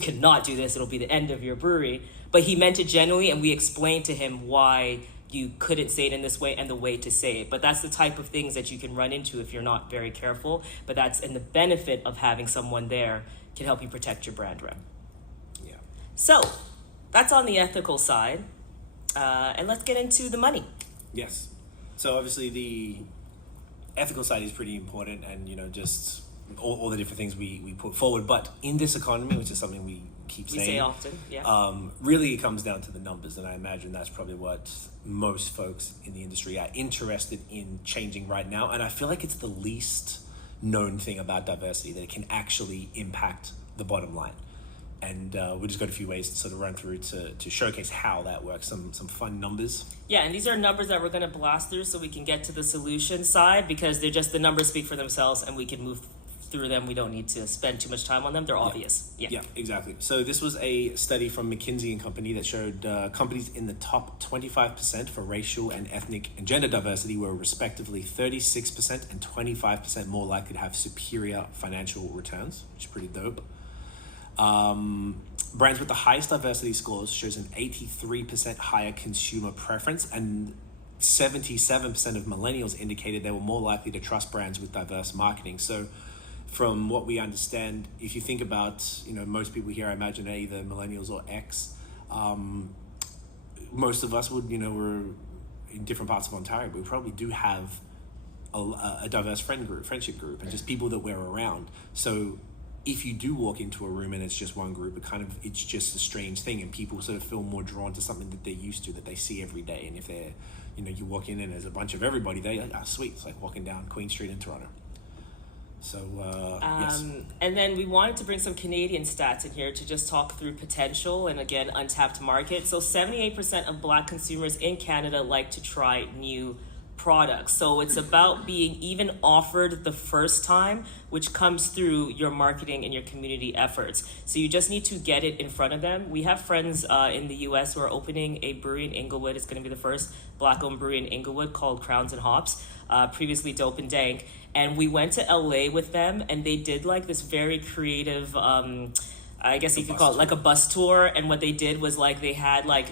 cannot do this, it'll be the end of your brewery. But he meant it genuinely, and we explained to him why you couldn't say it in this way and the way to say it. But that's the type of things that you can run into if you're not very careful. But the benefit of having someone there can help you protect your brand rep. Yeah. So that's on the ethical side. And let's get into the money. Yes. So obviously the ethical side is pretty important, and just all the different things we put forward. But in this economy, which is something we keep saying, say often, yeah. Really it comes down to the numbers, and I imagine that's probably what most folks in the industry are interested in changing right now. And I feel like it's the least known thing about diversity, that it can actually impact the bottom line. And we just got a few ways to sort of run through to showcase how that works, some fun numbers. Yeah, and these are numbers that we're going to blast through so we can get to the solution side, because they're just, the numbers speak for themselves and we can move through them. We don't need to spend too much time on them. They're obvious. Yeah, exactly. So this was a study from McKenzie Company that showed companies in the top 25% for racial and ethnic and gender diversity were respectively 36% and 25% more likely to have superior financial returns, which is pretty dope. Brands with the highest diversity scores shows an 83% higher consumer preference, and 77% of millennials indicated they were more likely to trust brands with diverse marketing. So from what we understand, if you think about, most people here, I imagine, are either millennials or X. Most of us would, we're in different parts of Ontario, but we probably do have a diverse friendship group, and just people that we're around. So if you do walk into a room and it's just one group, it's just a strange thing, and people sort of feel more drawn to something that they're used to, that they see every day. And if they're, you walk in and there's a bunch of everybody, they're like, sweet, it's like walking down Queen Street in Toronto. So, yes. And then we wanted to bring some Canadian stats in here to just talk through potential and, again, untapped market. So 78% of Black consumers in Canada like to try new products. So it's about being even offered the first time, which comes through your marketing and your community efforts. So you just need to get it in front of them. We have friends in the US who are opening a brewery in Inglewood. It's going to be the first Black-owned brewery in Inglewood, called Crowns and Hops, previously Dope and Dank. And we went to LA with them, and they did like this very creative, I guess you could call it like a bus tour. And what they did was like, they had like,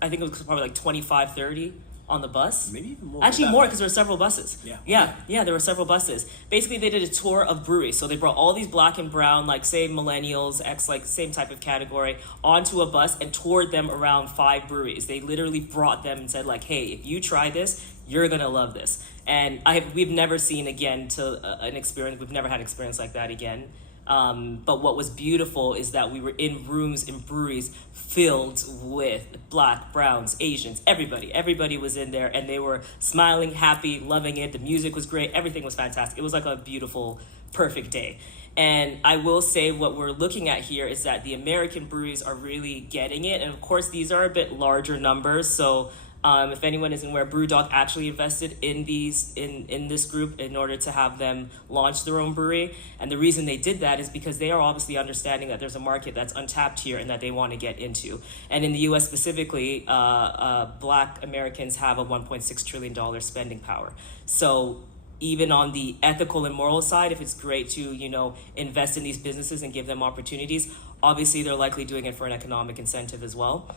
I think it was probably like 25, 30 on the bus. Maybe even more. Actually more, because there were several buses. Yeah, there were several buses. Basically, they did a tour of breweries. So they brought all these Black and brown, like say millennials, X, like same type of category, onto a bus and toured them around 5 breweries. They literally brought them and said like, hey, if you try this, you're gonna love this. And we've never seen again an experience. We've never had an experience like that again. But what was beautiful is that we were in rooms in breweries filled with Black, Browns, Asians, everybody was in there, and they were smiling, happy, loving it. The music was great. Everything was fantastic. It was like a beautiful, perfect day. And I will say what we're looking at here is that the American breweries are really getting it. And of course, these are a bit larger numbers. So if anyone isn't aware, BrewDog actually invested in this group in order to have them launch their own brewery. And the reason they did that is because they are obviously understanding that there's a market that's untapped here and that they want to get into. And in the US specifically, Black Americans have a $1.6 trillion spending power. So even on the ethical and moral side, if it's great to, invest in these businesses and give them opportunities, obviously they're likely doing it for an economic incentive as well.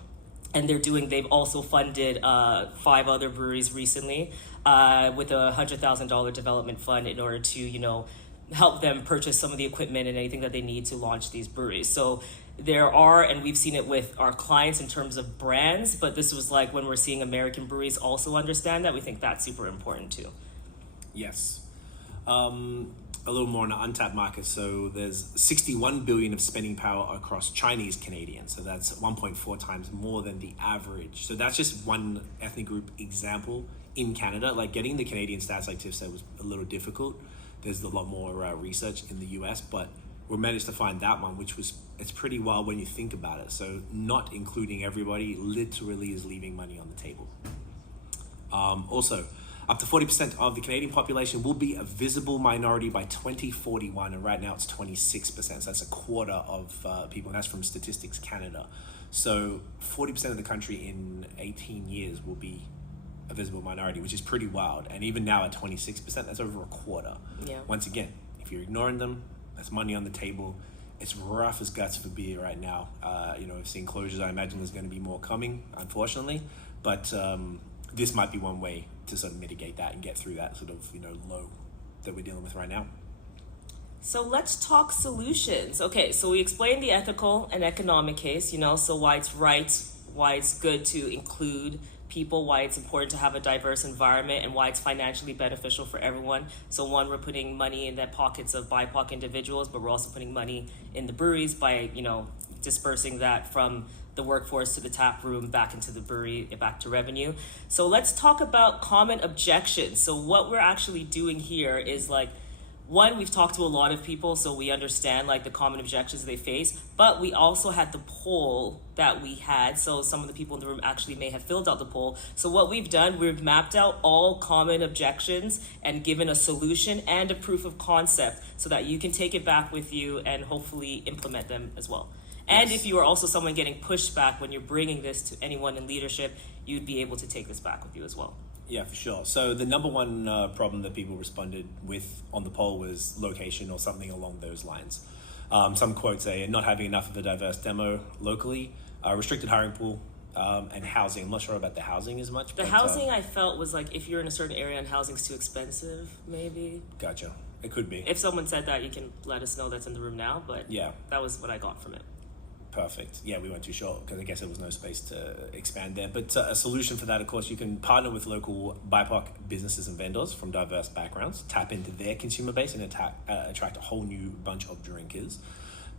And they've also funded 5 other breweries recently with a $100,000 development fund in order to, help them purchase some of the equipment and anything that they need to launch these breweries. So there are, and we've seen it with our clients in terms of brands, but this was like when we're seeing American breweries also understand that, we think that's super important too. Yes. A little more on the untapped market. So there's 61 billion of spending power across Chinese Canadians. So that's 1.4 times more than the average. So that's just one ethnic group example in Canada. Like getting the Canadian stats, like Tiff said, was a little difficult. There's a lot more research in the US, but we managed to find that one, it's pretty wild when you think about it. So not including everybody literally is leaving money on the table. Also, up to 40% of the Canadian population will be a visible minority by 2041, and right now it's 26%. So that's a quarter of people, and that's from Statistics Canada. So 40% of the country in 18 years will be a visible minority, which is pretty wild. And even now at 26%, that's over a quarter. Yeah. Once again, if you're ignoring them, that's money on the table. It's rough as guts for beer right now. We've seen closures. I imagine there's going to be more coming, unfortunately. But this might be one way to sort of mitigate that and get through that sort of, low that we're dealing with right now. So let's talk solutions. Okay, so we explained the ethical and economic case, so why it's right, why it's good to include people, why it's important to have a diverse environment, and why it's financially beneficial for everyone. So one, we're putting money in the pockets of BIPOC individuals, but we're also putting money in the breweries by, dispersing that from the workforce to the tap room, back into the brewery, back to revenue. So let's talk about common objections. So what we're actually doing here is one, we've talked to a lot of people, so we understand the common objections they face, but we also had the poll that we had. So some of the people in the room actually may have filled out the poll. So what we've done, we've mapped out all common objections and given a solution and a proof of concept so that you can take it back with you and hopefully implement them as well. And if you are also someone getting pushed back when you're bringing this to anyone in leadership, you'd be able to take this back with you as well. Yeah, for sure. So the number one problem that people responded with on the poll was location or something along those lines. Some quotes say not having enough of a diverse demo locally, restricted hiring pool, and housing. I'm not sure about the housing as much. The housing I felt was if you're in a certain area and housing's too expensive, maybe. Gotcha. It could be. If someone said that, you can let us know that's in the room now. But yeah, that was what I got from it. Perfect. Yeah, we weren't too sure because I guess there was no space to expand there. But a solution for that, of course, you can partner with local BIPOC businesses and vendors from diverse backgrounds, tap into their consumer base and attract a whole new bunch of drinkers.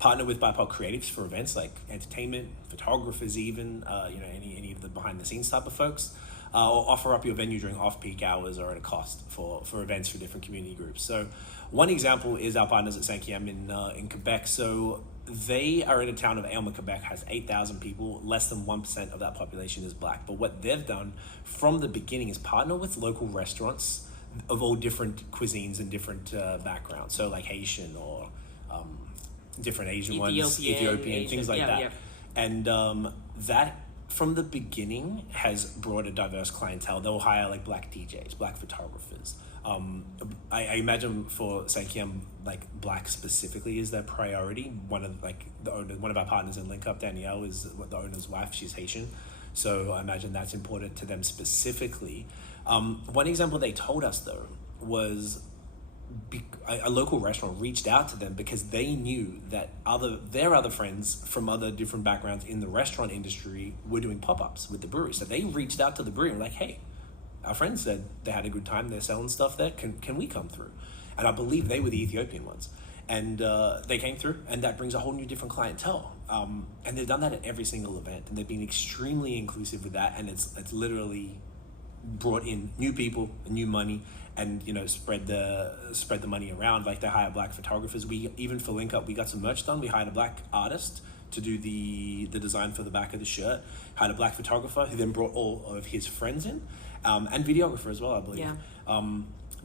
Partner with BIPOC creatives for events like entertainment, photographers even, any of the behind the scenes type of folks. Or offer up your venue during off-peak hours or at a cost for events for different community groups. So one example is our partners at Sankiem in Quebec. So they are in a town of Aylmer, Quebec, has 8,000 people. Less than 1% of that population is Black. But what they've done from the beginning is partner with local restaurants of all different cuisines and different backgrounds. So like Haitian or different Asian ones, Ethiopian, things like that. Yeah. And that from the beginning has brought a diverse clientele. They'll hire Black DJs, Black photographers. I imagine for Sankiem, Black specifically is their priority. One of our partners in Link Up, Danielle, is the owner's wife. She's Haitian, so I imagine that's important to them specifically. One example they told us though was a local restaurant reached out to them because they knew that their other friends from other different backgrounds in the restaurant industry were doing pop-ups with the brewery. So they reached out to the brewery and were like, hey, our friends said they had a good time, they're selling stuff there, can we come through? And I believe they were the Ethiopian ones. And they came through, and that brings a whole new different clientele. And they've done that at every single event, and they've been extremely inclusive with that, and it's literally brought in new people, new money, and spread the money around. Like, they hire black photographers. We even, for Link Up, we got some merch done. We hired a black artist to do the design for the back of the shirt, hired a black photographer who then brought all of his friends in, and videographer as well, I believe.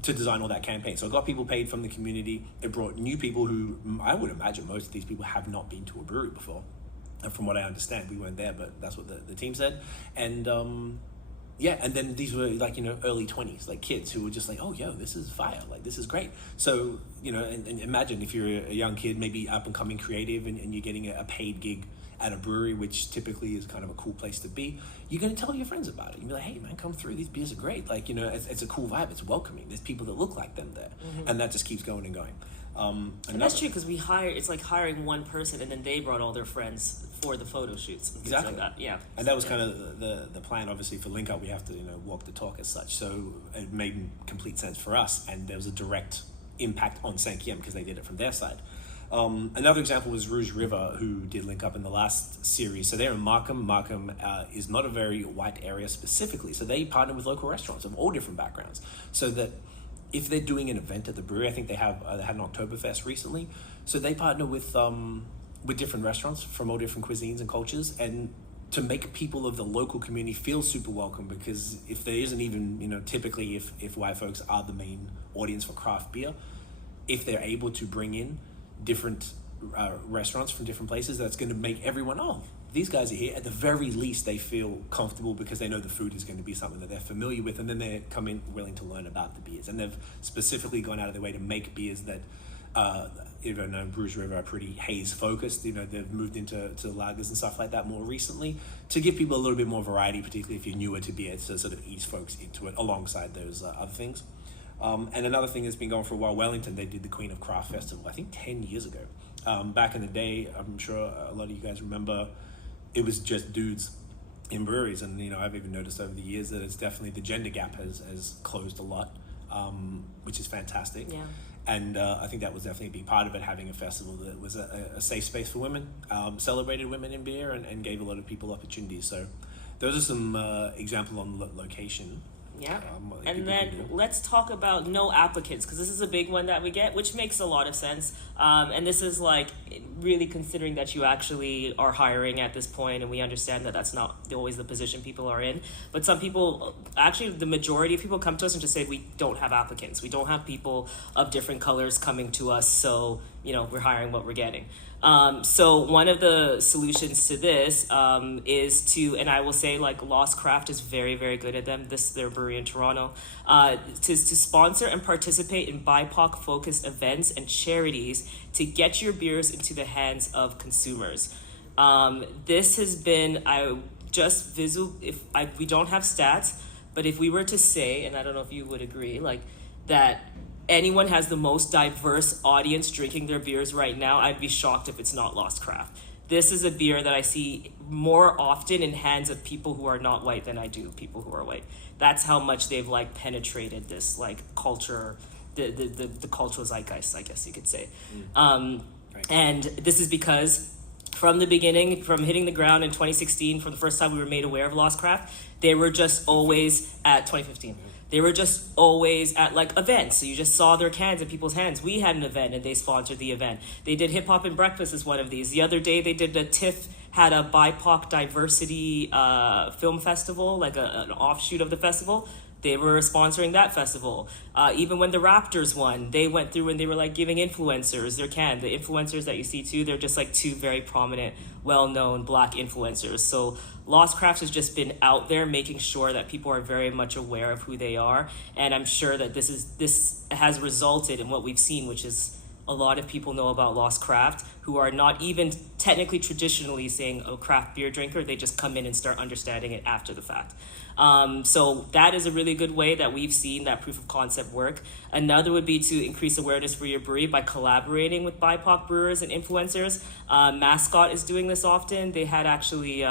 To design all that campaign. So I got people paid from the community. It brought new people who, I would imagine most of these people have not been to a brewery before. And from what I understand, we weren't there, but that's what the team said. And and then these were early 20s, like kids who were just like, oh, yo, this is fire. Like, this is great. So, and imagine if you're a young kid, maybe up and coming creative, and you're getting a paid gig at a brewery, which typically is kind of a cool place to be. You're going to tell your friends about it. You'll be like, hey, man, come through. These beers are great. Like, it's a cool vibe. It's welcoming. There's people that look like them there. And that just keeps going and going. And that's true, because it's like hiring one person, and then they brought all their friends for the photo shoots and things like that. Yeah. And that was kind of the plan. Obviously, for Link Up, we have to walk the talk as such. So it made complete sense for us, and there was a direct impact on Sankiem because they did it from their side. Another example was Rouge River, who did Link Up in the last series. So they're in Markham. Markham is not a very white area specifically. So they partner with local restaurants of all different backgrounds. So that if they're doing an event at the brewery, I think they had an Oktoberfest recently. So they partner with different restaurants from all different cuisines and cultures, and to make people of the local community feel super welcome, because if there isn't even, typically if white folks are the main audience for craft beer, if they're able to bring in different restaurants from different places, that's going to make everyone, oh, these guys are here. At the very least, they feel comfortable because they know the food is going to be something that they're familiar with, and then they come in willing to learn about the beers. And they've specifically gone out of their way to make beers that, even though Rouge River are pretty haze focused, they've moved into lagers and stuff like that more recently to give people a little bit more variety, particularly if you're newer to beer, to sort of ease folks into it alongside those other things. And another thing that's been going for a while, Wellington, they did the Queen of Craft Festival, I think 10 years ago. Back in the day, I'm sure a lot of you guys remember, it was just dudes in breweries. And, I've even noticed over the years that it's definitely, the gender gap has closed a lot, which is fantastic. Yeah. And I think that was definitely a big part of it, having a festival that was a safe space for women, celebrated women in beer, and gave a lot of people opportunities. So those are some examples on location. Yeah. And then let's talk about no applicants, because this is a big one that we get, which makes a lot of sense. And this is like really considering that you actually are hiring at this point, and we understand that that's not always the position people are in. But some people, actually the majority of people, come to us and just say, we don't have applicants. We don't have people of different colors coming to us, so we're hiring what we're getting. So one of the solutions to this is to, and I will say, like, Lost Craft is very, very good at them. This is their brewery in Toronto, to sponsor and participate in BIPOC-focused events and charities to get your beers into the hands of consumers. This has been, we don't have stats, but if we were to say, and I don't know if you would agree, like, that anyone has the most diverse audience drinking their beers right now, I'd be shocked if it's not Lost Craft. This is a beer that I see more often in hands of people who are not white than I do people who are white. That's how much they've penetrated this culture, the cultural zeitgeist, I guess you could say. Right. And this is because from the beginning, from hitting the ground in 2016, from the first time we were made aware of Lost Craft, they were just always at 2015. They were just always at events. So you just saw their cans in people's hands. We had an event and they sponsored the event. They did Hip Hop and Breakfast as one of these. The other day they did had a BIPOC diversity film festival, an offshoot of the festival. They were sponsoring that festival. Even when the Raptors won, they went through and they were giving influencers their can. The influencers that you see too, they're just two very prominent, well-known Black influencers. So Lost Craft has just been out there making sure that people are very much aware of who they are. And I'm sure that this has resulted in what we've seen, which is a lot of people know about Lost Craft who are not even technically traditionally saying a craft beer drinker. They just come in and start understanding it after the fact. So that is a really good way that we've seen that proof of concept work. Another would be to increase awareness for your brewery by collaborating with BIPOC brewers and influencers. Mascot is doing this often. They had actually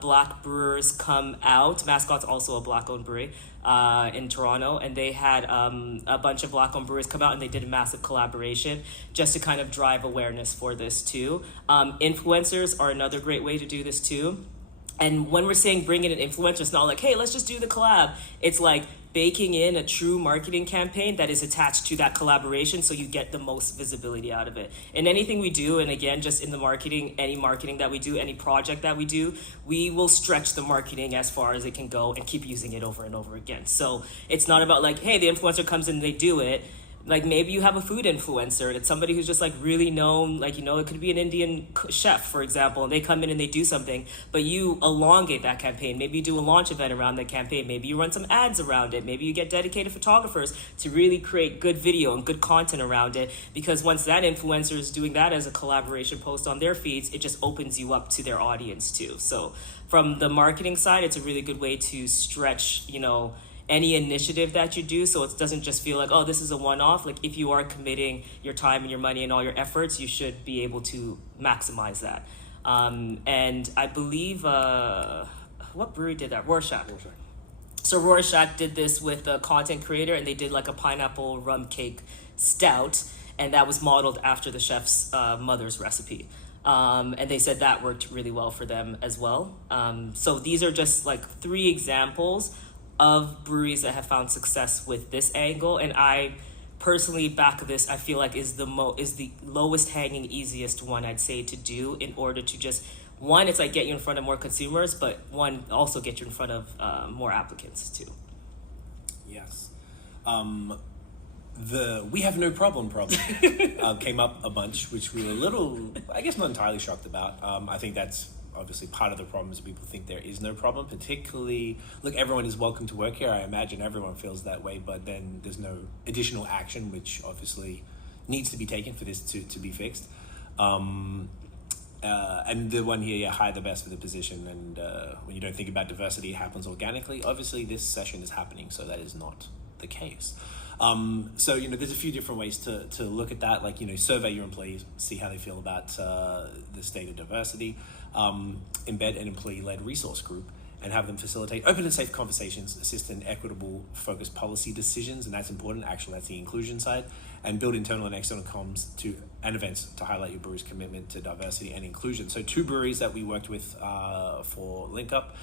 Black brewers come out. Mascot's also a Black-owned brewery. in Toronto, and they had a bunch of Black-owned brewers come out, and they did a massive collaboration just to kind of drive awareness for this too. Influencers are another great way to do this too. And when we're saying bring in an influencer, it's not like, hey, let's just do the collab. It's like baking in a true marketing campaign that is attached to that collaboration so you get the most visibility out of it. And anything we do, and again, just in the marketing, any marketing that we do, any project that we do, we will stretch the marketing as far as it can go and keep using it over and over again. So it's not about like, hey, the influencer comes in and they do it. Like maybe you have a food influencer. It's somebody who's just like really known, like, you know, it could be an Indian chef, for example, and they come in and they do something, but you elongate that campaign. Maybe you do a launch event around that campaign. Maybe you run some ads around it. Maybe you get dedicated photographers to really create good video and good content around it. Because once that influencer is doing that as a collaboration post on their feeds, it just opens you up to their audience too. So from the marketing side, it's a really good way to stretch, you know, any initiative that you do, so it doesn't just feel like, oh, this is a one-off. Like if you are committing your time and your money and all your efforts, you should be able to maximize that. And I believe, what brewery did that? Rorschach. So Rorschach did this with a content creator, and they did like a pineapple rum cake stout, and that was modeled after the chef's mother's recipe. And they said that worked really well for them as well. So these are just like 3 examples of breweries that have found success with this angle, and I personally back this. I feel like is the lowest hanging, easiest one I'd say to do in order to just one, it's like get you in front of more consumers, but one also get you in front of more applicants too. Yes, the we have no problem came up a bunch, which we were a little, I guess, not entirely shocked about. I think that's obviously part of the problem is people think there is no problem, particularly, look, everyone is welcome to work here. I imagine everyone feels that way, but then there's no additional action, which obviously needs to be taken for this to be fixed. And the one here, hire the best for the position. And when you don't think about diversity, it happens organically. Obviously, this session is happening, so that is not the case. So, you know, there's a few different ways to look at that, like, you know, survey your employees, see how they feel about the state of diversity, embed an employee-led resource group and have them facilitate open and safe conversations, assist in equitable focused policy decisions, and that's important. Actually, that's the inclusion side, and build internal and external comms and events to highlight your brewery's commitment to diversity and inclusion. So 2 breweries that we worked with for Link Up,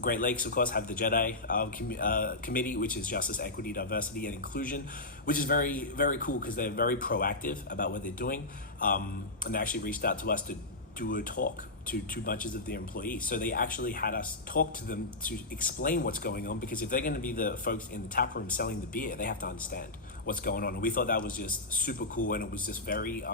Great Lakes, of course, have the JEDI committee, which is Justice, Equity, Diversity, and Inclusion, which is very, very cool because they're very proactive about what they're doing. And they actually reached out to us to do a talk to 2 bunches of their employees. So they actually had us talk to them to explain what's going on, because if they're going to be the folks in the tap room selling the beer, they have to understand what's going on. And we thought that was just super cool, and it was just very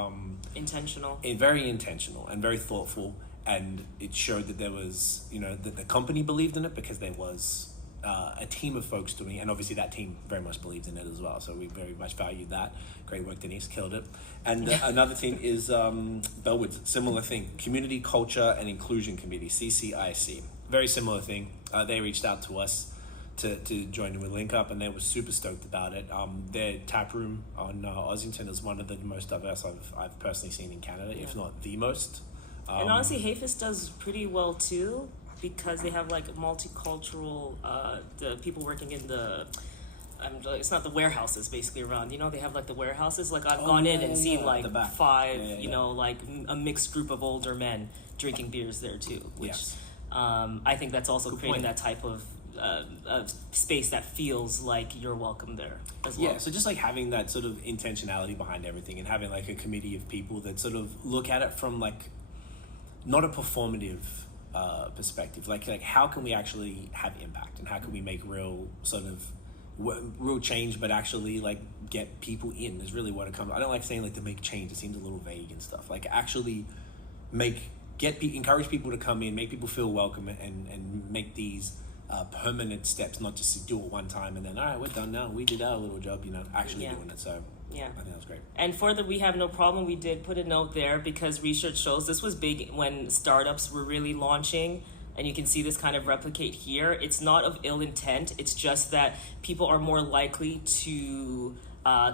intentional and very thoughtful. And it showed that there was, you know, that the company believed in it because there was a team of folks doing it. And obviously that team very much believed in it as well. So we very much valued that. Great work, Denise, killed it. And another thing is Bellwood's, similar thing, Community, Culture and Inclusion Committee, CCIC. Very similar thing. They reached out to us to join in with Link Up, and they were super stoked about it. Their tap room on Ossington is one of the most diverse I've personally seen in Canada, if not the most. And honestly, Hayfest does pretty well too, because they have like multicultural, the people working in the, it's not the warehouses basically around, you know, they have like the warehouses, like I've gone in and seen like 5, you know, like a mixed group of older men drinking beers there too, which I think that's also creating that type of space that feels like you're welcome there as well. Yeah, so just like having that sort of intentionality behind everything, and having like a committee of people that sort of look at it from like, not a performative perspective, like how can we actually have impact, and how can we make real sort of real change, but actually like get people in is really what it comes. I don't like saying like to make change, it seems a little vague and stuff. Like actually encourage people to come in, make people feel welcome, and make these permanent steps, not just to do it one time and then, all right, we're done now, we did our little job, you know, actually doing it. So yeah, I think that was great. And for the We Have No Problem, we did put a note there because research shows this was big when startups were really launching, and you can see this kind of replicate here. It's not of ill intent, it's just that people are more likely to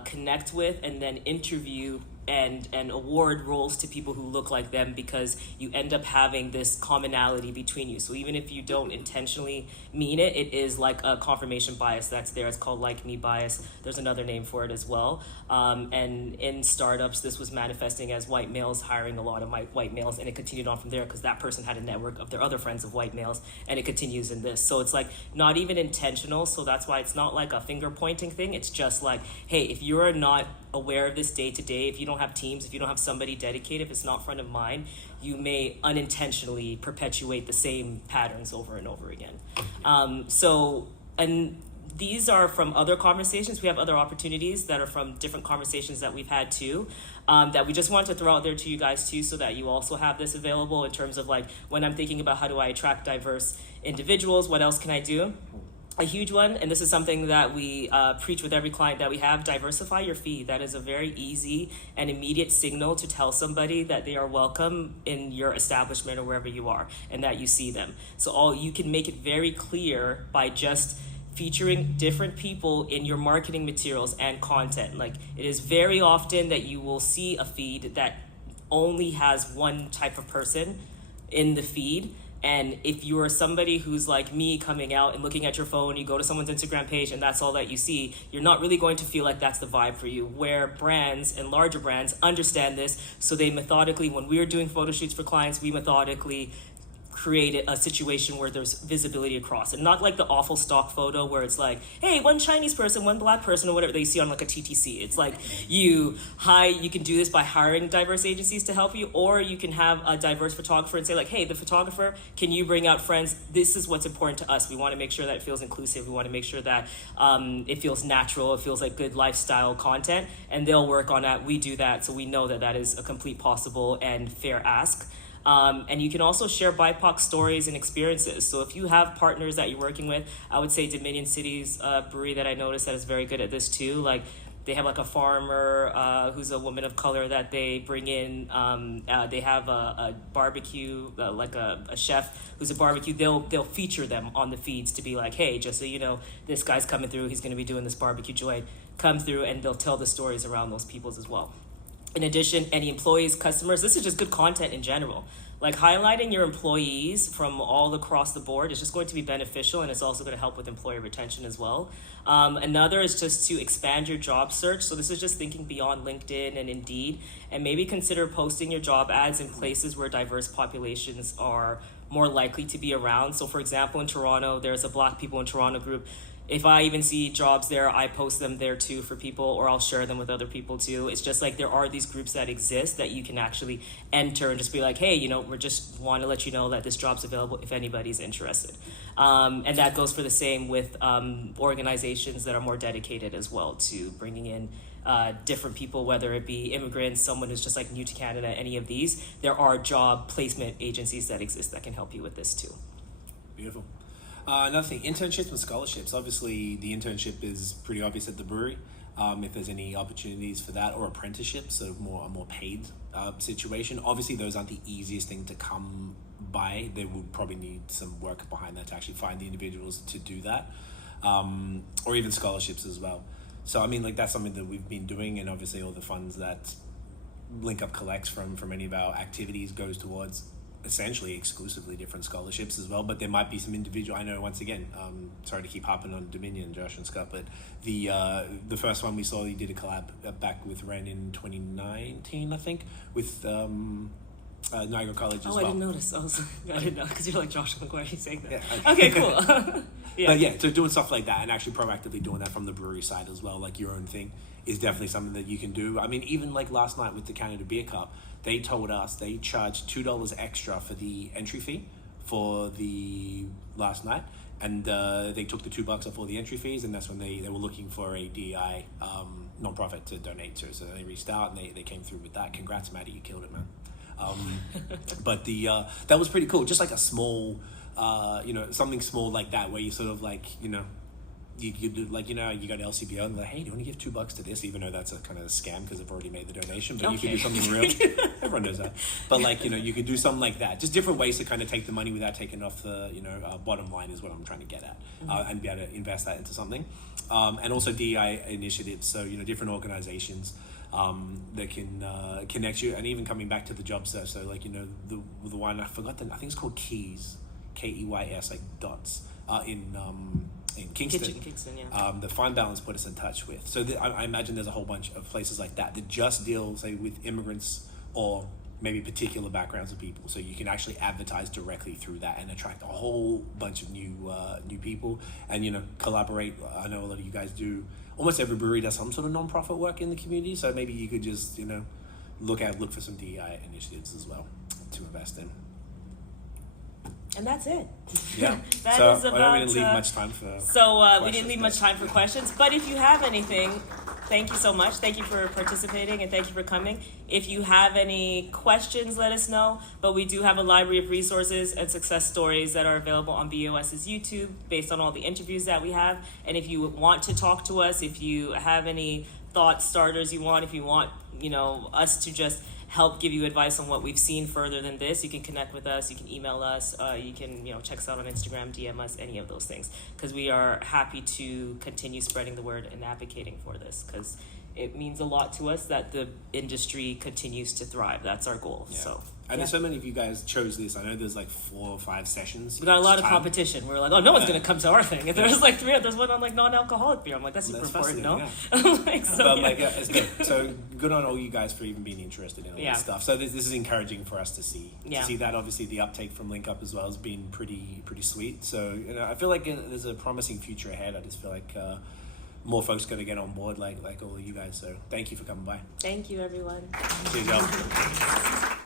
connect with and then interview and award roles to people who look like them, because you end up having this commonality between you. So even if you don't intentionally mean it, it is like a confirmation bias that's there. It's called like me bias. There's another name for it as well. And in startups, this was manifesting as white males hiring a lot of white males, and it continued on from there because that person had a network of their other friends of white males, and it continues in this. So it's like not even intentional. So that's why it's not like a finger pointing thing. It's just like, hey, if you're not aware of this day to day, if you don't have teams, if you don't have somebody dedicated, if it's not front of mind, you may unintentionally perpetuate the same patterns over and over again. And these are from other conversations. We have other opportunities that are from different conversations that we've had too, that we just want to throw out there to you guys too, so that you also have this available in terms of like, when I'm thinking about how do I attract diverse individuals, what else can I do? A huge one, and this is something that we preach with every client that we have: diversify your fee. That is a very easy and immediate signal to tell somebody that they are welcome in your establishment or wherever you are, and that you see them. So you can make it very clear by just featuring different people in your marketing materials and content. Like, it is very often that you will see a feed that only has one type of person in the feed. And if you are somebody who's like me, coming out and looking at your phone, you go to someone's Instagram page and that's all that you see, you're not really going to feel like that's the vibe for you. Where brands and larger brands understand this, so they methodically, when we're doing photo shoots for clients, we methodically create a situation where there's visibility across, and not like the awful stock photo where it's like, hey, one Chinese person, one black person, or whatever they see on like a TTC. It's like you can do this by hiring diverse agencies to help you, or you can have a diverse photographer and say like, hey, the photographer, can you bring out friends? This is what's important to us. We want to make sure that it feels inclusive. We want to make sure that it feels natural. It feels like good lifestyle content, and they'll work on that. We do that, so we know that that is a complete possible and fair ask. And you can also share BIPOC stories and experiences. So if you have partners that you're working with, I would say Dominion City's brewery that I noticed that is very good at this too. Like, they have like a farmer who's a woman of color that they bring in. They have a barbecue, like a chef who's a barbecue. They'll feature them on the feeds to be like, hey, just so you know, this guy's coming through. He's going to be doing this barbecue joint. Come through, and they'll tell the stories around those peoples as well. In addition, any employees, customers, this is just good content in general. Like, highlighting your employees from all across the board is just going to be beneficial, and it's also going to help with employee retention as well. Another is just to expand your job search. So this is just thinking beyond LinkedIn and Indeed, and maybe consider posting your job ads in places where diverse populations are more likely to be around. So for example, in Toronto, there's a Black People in Toronto group. If I even see jobs there, I post them there too for people, or I'll share them with other people too. It's just like there are these groups that exist that you can actually enter and just be like, hey, you know, we just want to let you know that this job's available if anybody's interested. And that goes for the same with organizations that are more dedicated as well to bringing in different people, whether it be immigrants, someone who's just like new to Canada, any of these. There are job placement agencies that exist that can help you with this too. Beautiful. Another thing, internships and scholarships. Obviously, the internship is pretty obvious at the brewery. If there's any opportunities for that, or apprenticeships, so a more paid situation. Obviously, those aren't the easiest thing to come by. They would probably need some work behind that to actually find the individuals to do that, or even scholarships as well. So, I mean, like, that's something that we've been doing, and obviously all the funds that Link Up collects from any of our activities goes towards essentially exclusively different scholarships as well. But there might be some individual, I know, once again, sorry to keep harping on Dominion, Josh and Scott, but the first one we saw, you did a collab back with Ren in 2019, I think, with Niagara College as well. I didn't notice. I didn't know, because you're like, Josh, why are you saying that? Yeah, okay, cool. Yeah. But yeah, so doing stuff like that, and actually proactively doing that from the brewery side as well, like your own thing, is definitely something that you can do. I mean, even like last night with the Canada Beer Cup, they told us they charged $2 extra for the entry fee for the last night, and they took the $2 off all the entry fees, and that's when they were looking for a DEI nonprofit to donate to. So they reached out and they came through with that. Congrats, Maddie, you killed it, man. But that was pretty cool. Just like a small, something small like that, where you sort of like, you could do, like, you know, you go to LCBO and they're like, hey, do you want to give $2 to this, even though that's a kind of a scam because they've already made the donation, but you could do something real. Everyone knows that. But like, you know, you could do something like that. Just different ways to kind of take the money without taking off the, you know, bottom line is what I'm trying to get at, and be able to invest that into something. And also DEI initiatives. So, you know, different organizations that can connect you, and even coming back to the job search. So like, you know, the one, I forgot I think it's called Keys, KEYS, like dots, in Kingston. Yeah. The Fine Balance put us in touch with. So I imagine there's a whole bunch of places like that just deal, say, with immigrants or maybe particular backgrounds of people. So you can actually advertise directly through that and attract a whole bunch of new people, and, you know, collaborate. I know a lot of you guys do. Almost every brewery does some sort of non-profit work in the community. So maybe you could just, you know, look for some DEI initiatives as well to invest in. And that's it. Yeah. That so is about, I don't really leave much time for we didn't leave much time for questions. But if you have anything, thank you so much. Thank you for participating and thank you for coming. If you have any questions, let us know. But we do have a library of resources and success stories that are available on BAOS's YouTube based on all the interviews that we have. And if you want to talk to us, if you have any thought starters if you want, you know, us to just help give you advice on what we've seen further than this, you can connect with us, you can email us, you can, you know, check us out on Instagram, DM us, any of those things, because we are happy to continue spreading the word and advocating for this, because it means a lot to us that the industry continues to thrive. That's our goal. Yeah. So there's so many of you guys chose this. I know there's like 4 or 5 sessions. We got a lot of competition. We were like, oh, no one's going to come to our thing. If there's like 3, there's one on like non-alcoholic beer. I'm like, that's super important, no? Like, so, it's good. So good on all you guys for even being interested in all this stuff. So this is encouraging for us to see. To see that, obviously, the uptake from Link Up as well has been pretty sweet. So, you know, I feel like there's a promising future ahead. I just feel like more folks got to get on board like all of you guys. So thank you for coming by. Thank you, everyone. See you, y'all.